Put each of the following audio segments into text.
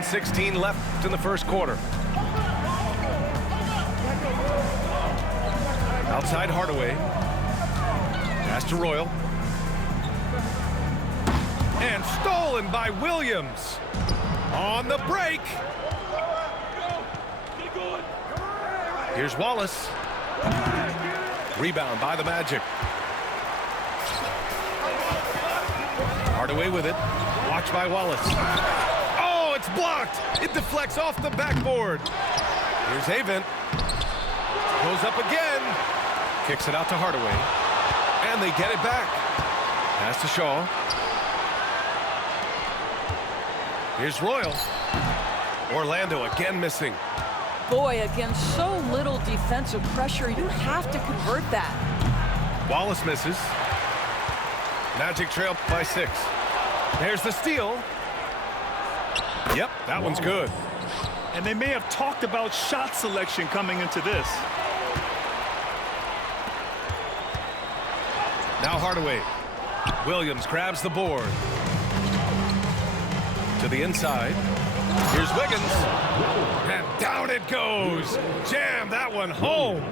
1:16 left in the first quarter. Outside Hardaway. Pass to Royal. And stolen by Williams. On the break. Here's Wallace. Rebound by the Magic. Hardaway with it. Watched by Wallace. Oh, it's blocked. It deflects off the backboard. Here's Avent. Goes up again. Kicks it out to Hardaway. And they get it back. Pass to Shaw. Here's Royal. Orlando again missing. Boy, against so little defensive pressure, you have to convert that. Wallace misses. Magic trail by 6. There's the steal. Yep, that one's good. And they may have talked about shot selection coming into this. Now Hardaway. Williams grabs the board. To the inside. Here's Wiggins. And down it goes. Jam that one home.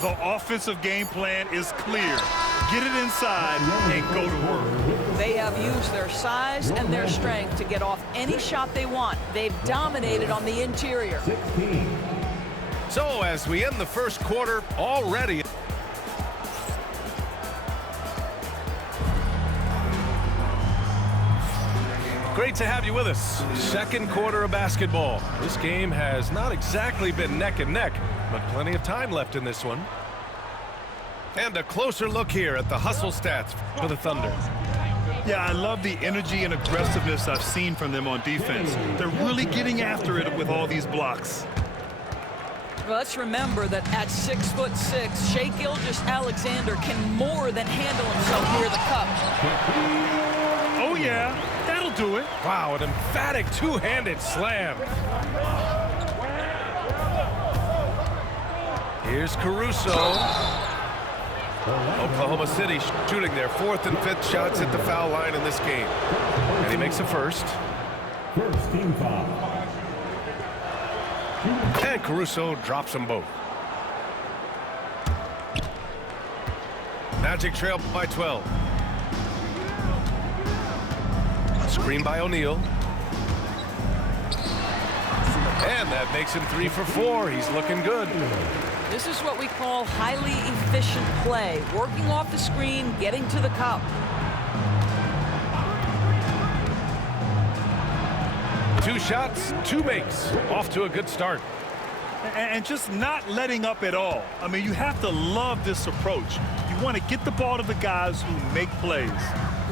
The offensive game plan is clear. Get it inside and go to work. They have used their size and their strength to get off any shot they want. They've dominated on the interior. So as we end the first quarter already. Great to have you with us. Second quarter of basketball. This game has not exactly been neck and neck, but plenty of time left in this one. And a closer look here at the hustle stats for the Thunder. Yeah, I love the energy and aggressiveness I've seen from them on defense. They're really getting after it with all these blocks. Well, let's remember that at 6'6", Shai Gilgeous-Alexander can more than handle himself near the cup. Oh, yeah. That'll do it. Wow, an emphatic two-handed slam. Here's Caruso. Oklahoma City shooting their 4th and 5th shots at the foul line in this game. And he makes a first. First team foul. And Caruso drops them both. Magic trail by 12. Screen by O'Neal. And that makes him 3 for 4. He's looking good. This is what we call highly efficient play. Working off the screen, getting to the cup. Two shots, 2 makes. Off to a good start. And just not letting up at all. I mean, you have to love this approach. You want to get the ball to the guys who make plays.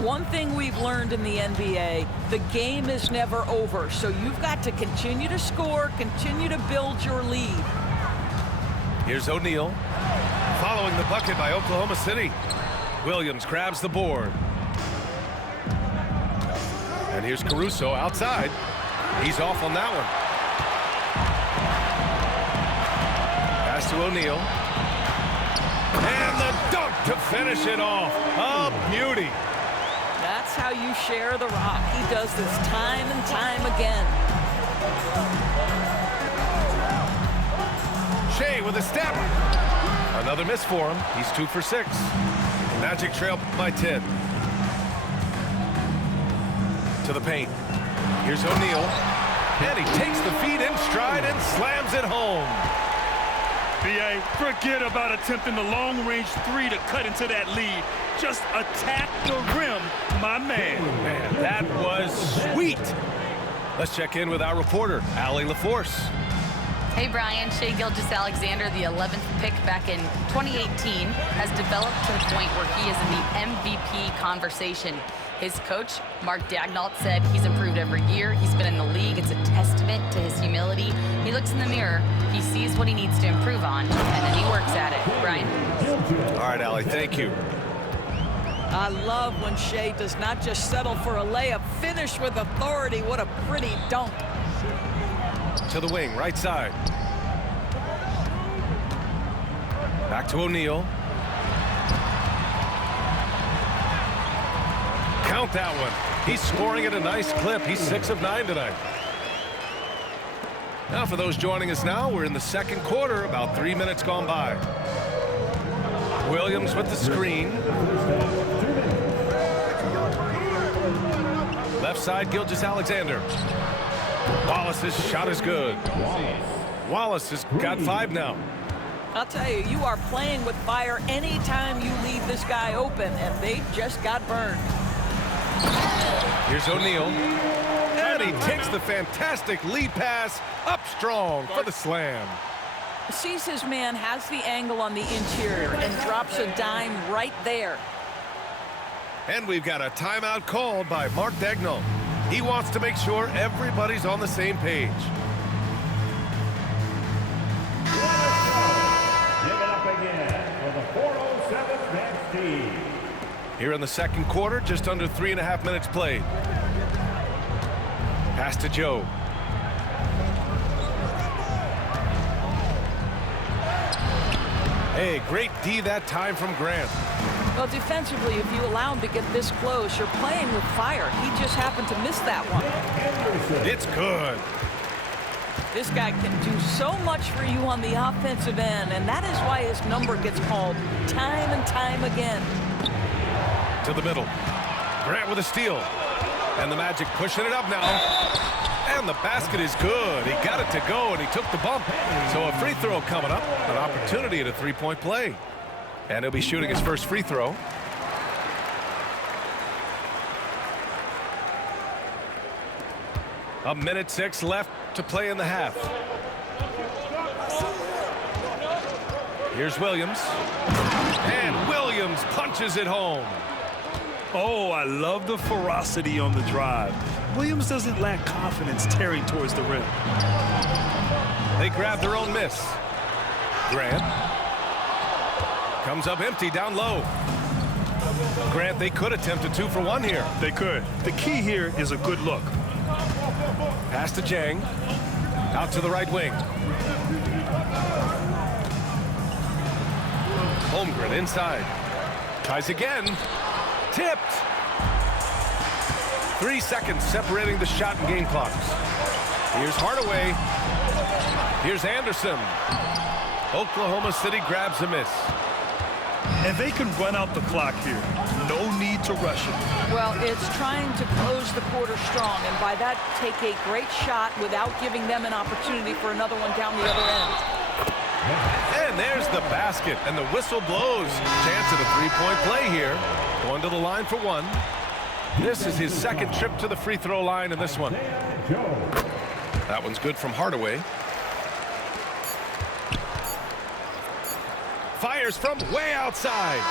One thing we've learned in the NBA, the game is never over. So you've got to continue to score, continue to build your lead. Here's O'Neal. Following the bucket by Oklahoma City. Williams grabs the board. And here's Caruso outside. He's off on that one. Pass to O'Neal. And the dunk to finish it off. A beauty. That's how you share the rock. He does this time and time again. Shai with a step. Another miss for him. He's 2 for 6. Magic trail by 10. To the paint. Here's O'Neal. And he takes the feed in stride and slams it home. B.A., forget about attempting the long-range 3 to cut into that lead. Just attack the rim, my man. Man, that was sweet. Let's check in with our reporter, Allie LaForce. Hey, Brian. Shai Gilgeous-Alexander, the 11th pick back in 2018, has developed to the point where he is in the MVP conversation. His coach, Mark Daignault, said he's improved every year. He's been in the league. It's a testament to his humility. He looks in the mirror, he sees what he needs to improve on, and then he works at it. Brian? All right, Allie, thank you. I love when Shai does not just settle for a layup, finish with authority. What a pretty dunk. To the wing, right side. Back to O'Neal. Count that one. He's scoring at a nice clip. He's 6 of 9 tonight. Now, for those joining us now, we're in the second quarter, about 3 minutes gone by. Williams with the screen. Left side, Gilgeous-Alexander. Wallace's shot is good. Wallace has got 5 now. I'll tell you, you are playing with fire anytime you leave this guy open, and they just got burned. Here's O'Neal. And he takes the fantastic lead pass up strong for the slam. Sees his man, has the angle on the interior, and drops a dime right there. And we've got a timeout called by Mark Daigneault. He wants to make sure everybody's on the same page. Here in the second quarter, just under 3.5 minutes played. Pass to Joe. Hey, great D that time from Grant. Well, defensively, if you allow him to get this close, you're playing with fire. He just happened to miss that one. It's good. This guy can do so much for you on the offensive end, and that is why his number gets called time and time again. To the middle. Grant with a steal. And the Magic pushing it up now. And the basket is good. He got it to go, and he took the bump. So a free throw coming up. An opportunity at a three-point play. And he'll be shooting his first free throw. A minute 6 left to play in the half. Here's Williams. And Williams punches it home. Oh, I love the ferocity on the drive. Williams doesn't lack confidence tearing towards the rim. They grab their own miss. Grant comes up empty down low. Grant, they could attempt a 2 for 1 here. They could. The key here is a good look. Pass to Jang. Out to the right wing. Holmgren inside. Tries again. Tipped. 3 seconds separating the shot and game clocks. Here's Hardaway. Here's Anderson. Oklahoma City grabs a miss. And they can run out the clock here. No need to rush it. Well, it's trying to close the quarter strong, and by that, take a great shot without giving them an opportunity for another one down the other end. And there's the basket, and the whistle blows. Chance at a three-point play here. Going to the line for 1. This is his second trip to the free throw line in this one. That one's good from Hardaway. Fires from way outside.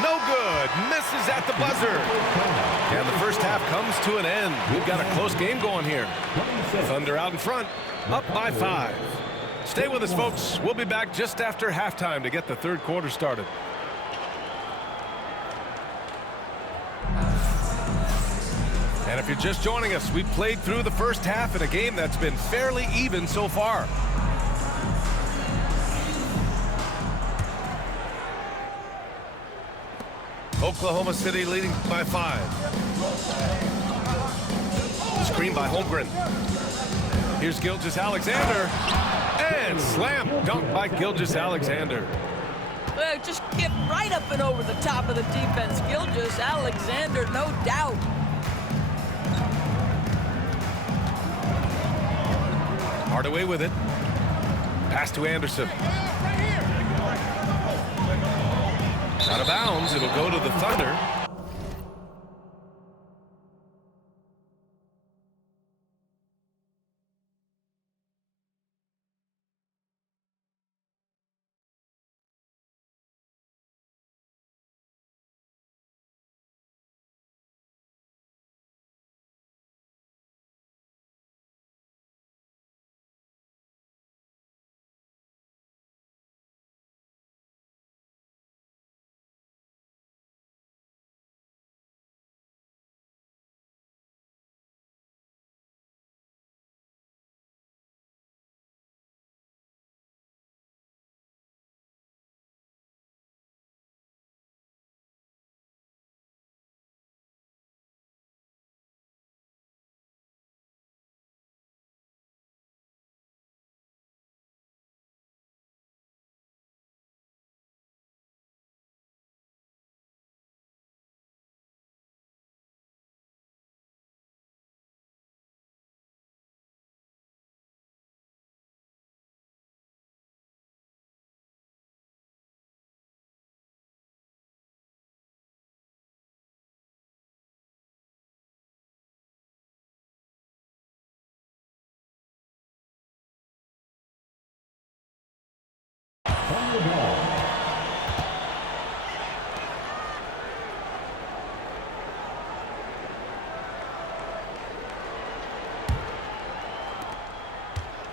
No good. Misses at the buzzer. And the first half comes to an end. We've got a close game going here. Thunder out in front, up by 5. Stay with us, folks. We'll be back just after halftime to get the third quarter started. And if you're just joining us, we played through the first half in a game that's been fairly even so far. Oklahoma City leading by 5. Screen by Holmgren. Here's Gilgeous-Alexander. And slam dunk by Gilgeous-Alexander. Well, just get right up and over the top of the defense. Gilgeous-Alexander, no doubt. Hardaway with it. Pass to Anderson. Out of bounds. It'll go to the Thunder.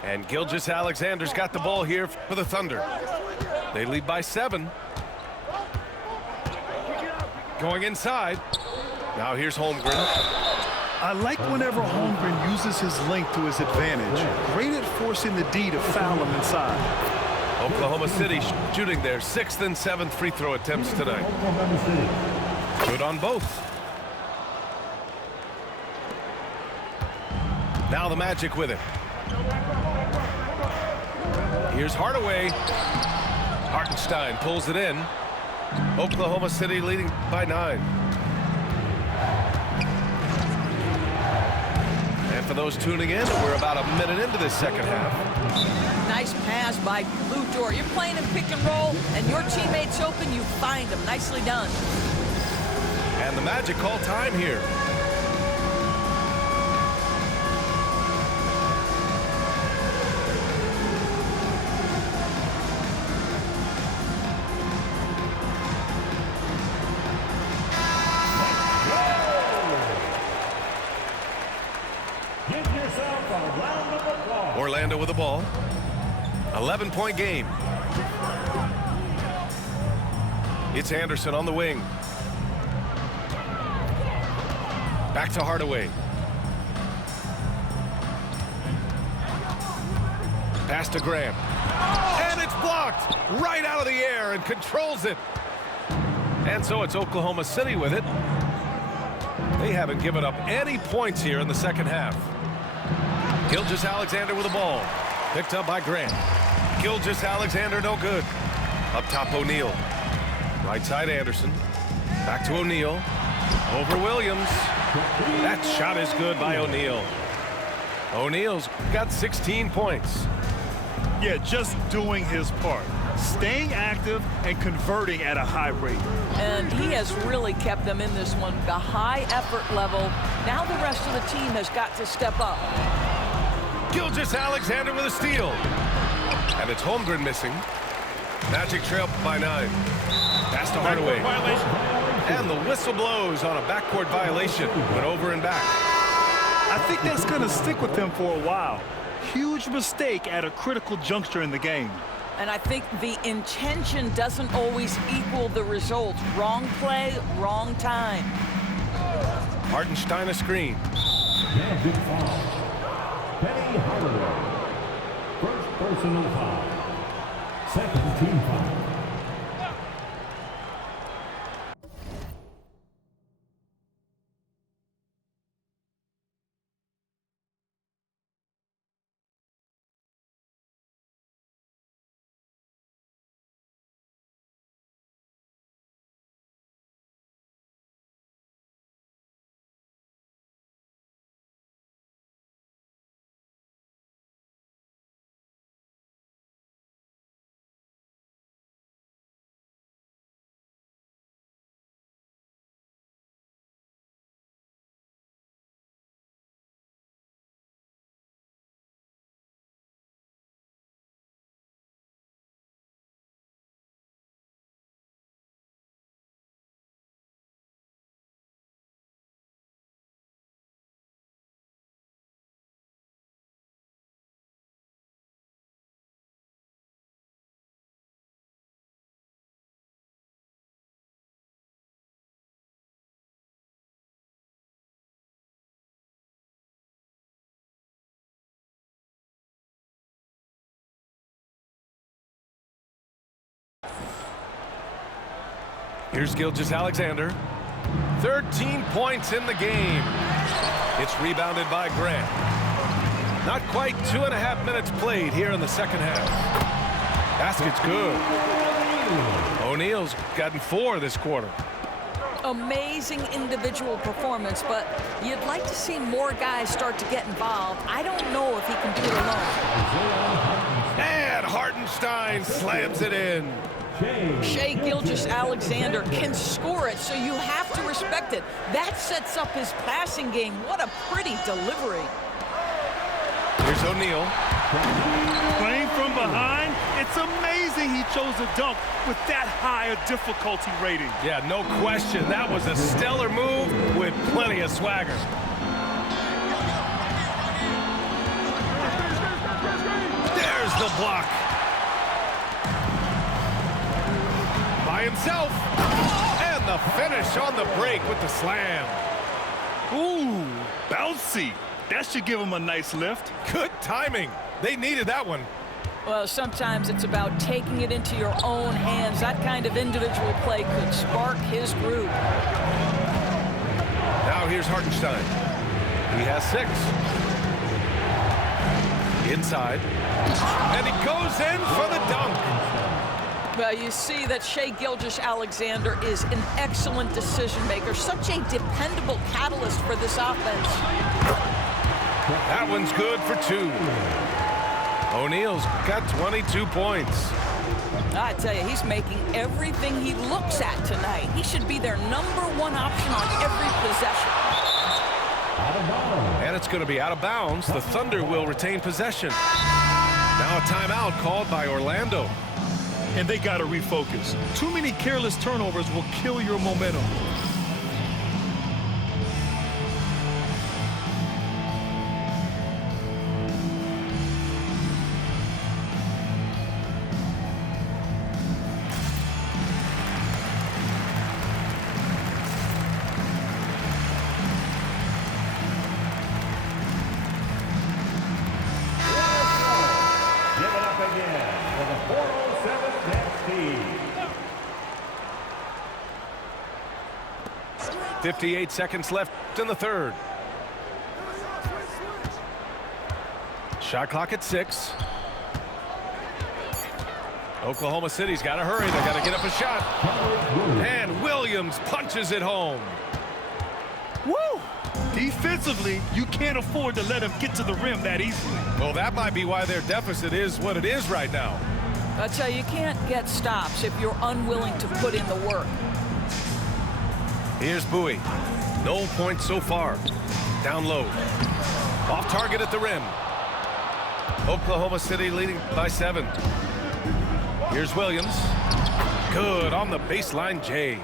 And Gilgeous-Alexander's got the ball here for the Thunder. They lead by 7. Going inside. Now here's Holmgren. I like whenever Holmgren uses his length to his advantage. Great at forcing the D to foul him inside. Oklahoma City shooting their 6th and 7th free throw attempts tonight. Good on both. Now the Magic with it. Here's Hardaway. Hartenstein pulls it in. Oklahoma City leading by 9. And for those tuning in, we're about a minute into this second half. Nice pass by Luthor. You're playing in pick and roll, and your teammate's open, you find them. Nicely done. And the Magic call time here. Orlando with the ball. 11-point game. It's Anderson on the wing. Back to Hardaway. Pass to Graham. And it's blocked right out of the air and controls it. And so it's Oklahoma City with it. They haven't given up any points here in the second half. Gilgeous-Alexander with the ball. Picked up by Grant. Gilgeous-Alexander no good. Up top O'Neal. Right side Anderson. Back to O'Neal. Over Williams. That shot is good by O'Neal. O'Neal's got 16 points. Yeah, just doing his part. Staying active and converting at a high rate. And he has really kept them in this one. The high effort level. Now the rest of the team has got to step up. Gilgeous-Alexander with a steal. And it's Holmgren missing. Magic trail by 9. Pass to Hardaway. And the whistle blows on a backcourt violation. Went over and back. I think that's going to stick with him for a while. Huge mistake at a critical juncture in the game. And I think the intention doesn't always equal the result. Wrong play, wrong time. Hartenstein a screen. Magic foul. Penny Hardaway. First personal foul. Second team foul. Here's Gilgeous-Alexander. 13 points in the game. It's rebounded by Grant. Not quite 2.5 minutes played here in the second half. Basket's good. O'Neal's gotten 4 this quarter. Amazing individual performance, but you'd like to see more guys start to get involved. I don't know if he can do it alone. And Hartenstein slams it in. Shai Gilgeous-Alexander can score it, so you have to respect it. That sets up his passing game. What a pretty delivery. Here's O'Neal. Playing from behind, it's amazing he chose a dunk with that high a difficulty rating. Yeah, no question. That was a stellar move with plenty of swagger. the block. By himself. And the finish on the break with the slam. Ooh, bouncy. That should give him a nice lift. Good timing. They needed that one. Well, sometimes it's about taking it into your own hands. That kind of individual play could spark his groove. Now here's Hartenstein. He has 6. Inside. And he goes in for the dunk. Well, you see that Shai Gilgeous-Alexander is an excellent decision maker, such a dependable catalyst for this offense. That one's good for 2. O'Neal's got 22 points. I tell you, he's making everything he looks at tonight. He should be their #1 option on every possession. And it's going to be out of bounds. The Thunder will retain possession. Now a timeout called by Orlando. And they got to refocus. Too many careless turnovers will kill your momentum. Give it up again for the 407 Nets team. 58 seconds left in the third. Shot clock at 6. Oklahoma City's got to hurry. They got to get up a shot. And Williams punches it home. Woo! Defensively, you can't afford to let him get to the rim that easily. Well, that might be why their deficit is what it is right now. I tell you, you can't get stops if you're unwilling to put in the work. Here's Bowie. No points so far. Down low. Off target at the rim. Oklahoma City leading by 7. Here's Williams. Good on the baseline J.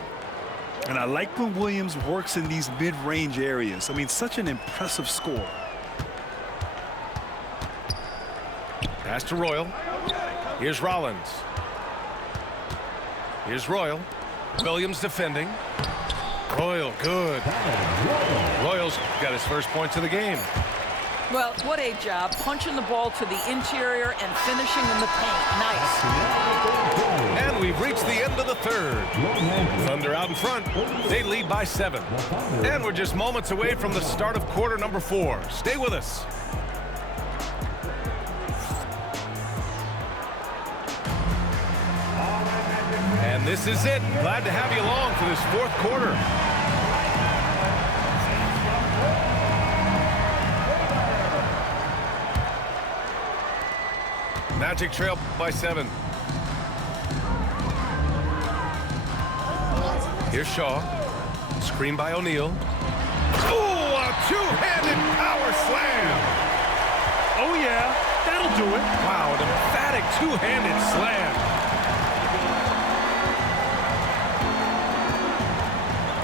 And I like when Williams works in these mid-range areas. I mean, such an impressive score. Pass to Royal. Here's Rollins. Here's Royal. Williams defending. Royal, good. Royal's got his first points of the game. Well, what a job. Punching the ball to the interior and finishing in the paint. Nice. And we've reached the end of the third. Thunder out in front. They lead by 7. And we're just moments away from the start of quarter number 4. Stay with us. And this is it. Glad to have you along for this 4th quarter. Magic trail by 7. Here's Shaw. Screen by O'Neal. Ooh, a two-handed power slam. Oh, yeah, that'll do it. Wow, an emphatic two-handed slam.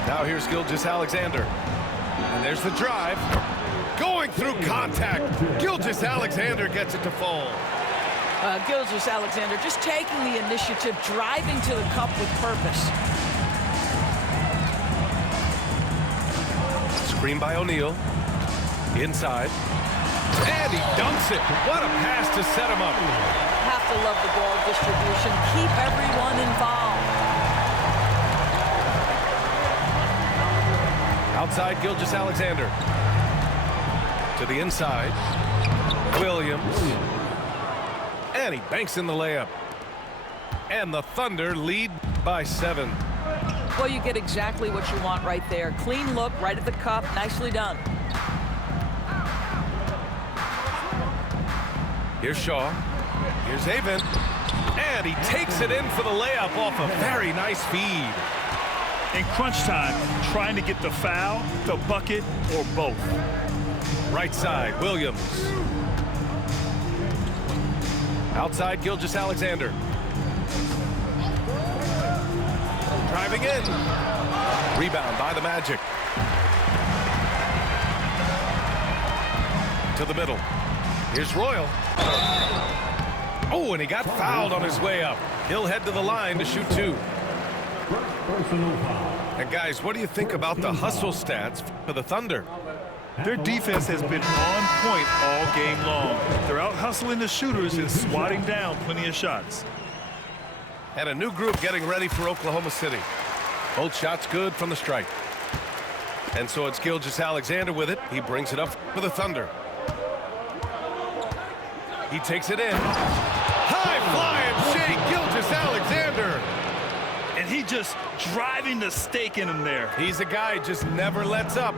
Now here's Gilgeous-Alexander. And there's the drive. Going through contact. Gilgeous-Alexander gets it to fall. Gilgeous-Alexander just taking the initiative, driving to the cup with purpose. Screen by O'Neal. Inside. And he dunks it. What a pass to set him up. Have to love the ball distribution. Keep everyone involved. Outside Gilgeous-Alexander. To the inside. Williams. And he banks in the layup. And the Thunder lead by 7. Well, you get exactly what you want right there. Clean look, right at the cup. Nicely done. Here's Shaw. Here's Avent. And he takes it in for the layup off a very nice feed. In crunch time, trying to get the foul, the bucket, or both. Right side, Williams. Outside, Gilgeous-Alexander. Driving in. Rebound by the Magic. To the middle. Here's Royal. Oh, and he got fouled on his way up. He'll head to the line to shoot 2. Personal foul. And guys, what do you think about the hustle stats for the Thunder? Their defense has been on point all game long. They're out hustling the shooters and swatting down plenty of shots. And a new group getting ready for Oklahoma City. Both shots good from the stripe. And so it's Gilgeous-Alexander with it. He brings it up for the Thunder. He takes it in. High flying Shea Gilgeous-Alexander. And he just driving the stake in him there. He's a guy just never lets up.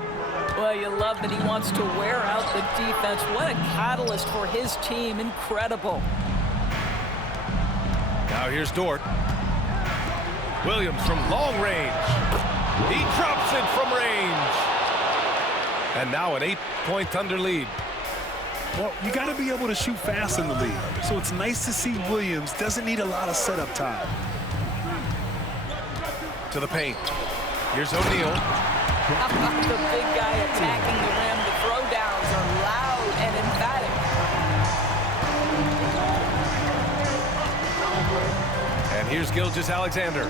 Well, you love that he wants to wear out the defense. What a catalyst for his team. Incredible. Now here's Dort. Williams from long range. He drops it from range. And now an 8-point Thunder lead. Well, you got to be able to shoot fast in the league. So it's nice to see Williams doesn't need a lot of setup time. To the paint. Here's O'Neal. How about the big guy attacking the rim? The throwdowns are loud and emphatic. And here's Gilgeous-Alexander.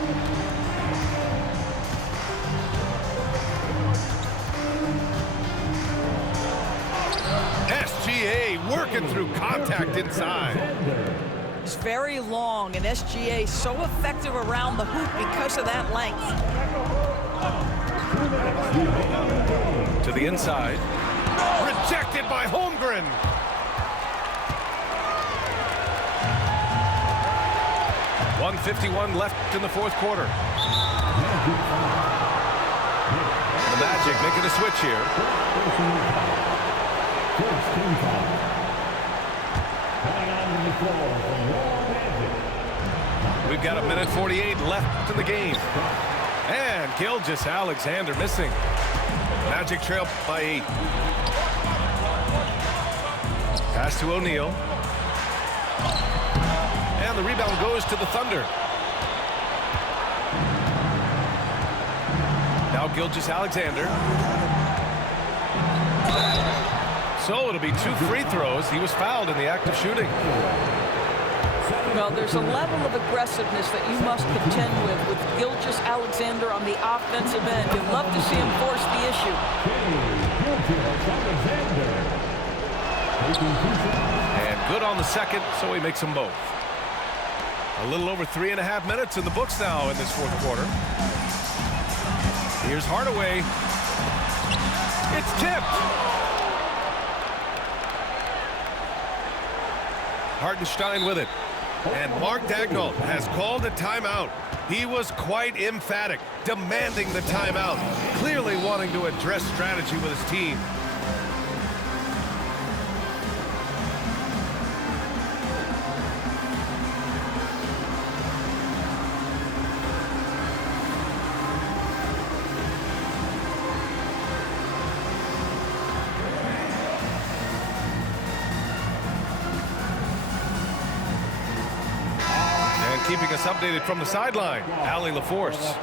SGA working through contact inside. It's very long, and SGA so effective around the hoop because of that length. To the inside. Rejected by Holmgren. .151 left in the fourth quarter. The Magic making a switch here. We've got 1:48 left in the game. And Gilgeous-Alexander missing. Magic trail by 8. Pass to O'Neal. And the rebound goes to the Thunder. Now Gilgeous-Alexander. So it'll be 2 free throws. He was fouled in the act of shooting. Well, there's a level of aggressiveness that you must contend with Gilgeous-Alexander on the offensive end. You'd love to see him force the issue. And good on the second, so he makes them both. A little over 3.5 minutes in the books now in this fourth quarter. Here's Hardaway. It's tipped. Hartenstein with it. And Mark Daigneault has called a timeout. He was quite emphatic, demanding the timeout, clearly wanting to address strategy with his team. Keeping us updated from the sideline, Allie LaForce.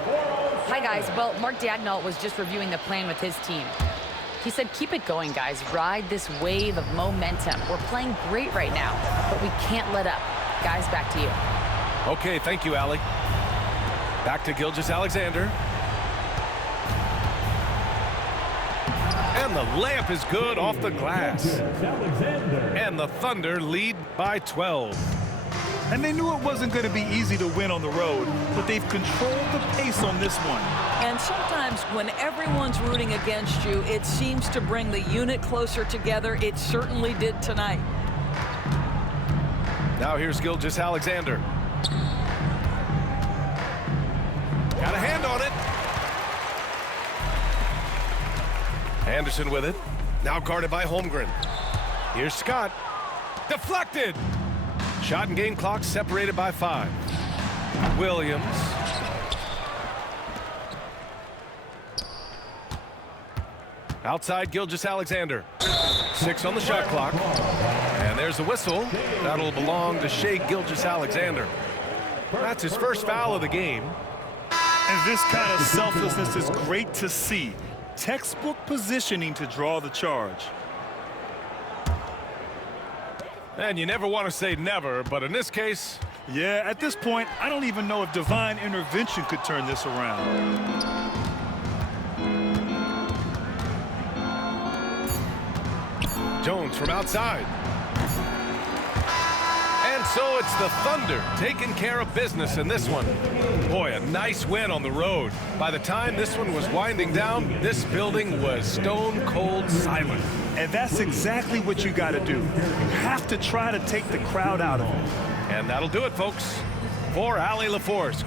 Hi, guys. Well, Mark Daigneault was just reviewing the plan with his team. He said, keep it going, guys. Ride this wave of momentum. We're playing great right now, but we can't let up. Guys, back to you. Okay, thank you, Allie. Back to Gilgeous-Alexander. And the layup is good off the glass. And the Thunder lead by 12. And they knew it wasn't going to be easy to win on the road, but they've controlled the pace on this one. And sometimes when everyone's rooting against you, it seems to bring the unit closer together. It certainly did tonight. Now here's Gilgeous-Alexander. Got a hand on it. Anderson with it. Now guarded by Holmgren. Here's Scott. Deflected. Shot and game clock separated by 5. Williams. Outside Gilgeous-Alexander. 6 on the shot clock. And there's a whistle. That'll belong to Shea Gilgeous-Alexander. That's his first foul of the game. And this kind of selflessness is great to see. Textbook positioning to draw the charge. And you never want to say never, but in this case... Yeah, at this point, I don't even know if divine intervention could turn this around. Jones from outside. And so it's the Thunder taking care of business in this one. Boy, a nice win on the road. By the time this one was winding down, this building was stone cold silent. And that's exactly what you got to do. You have to try to take the crowd out of it. And that'll do it, folks. For Allie LaForce.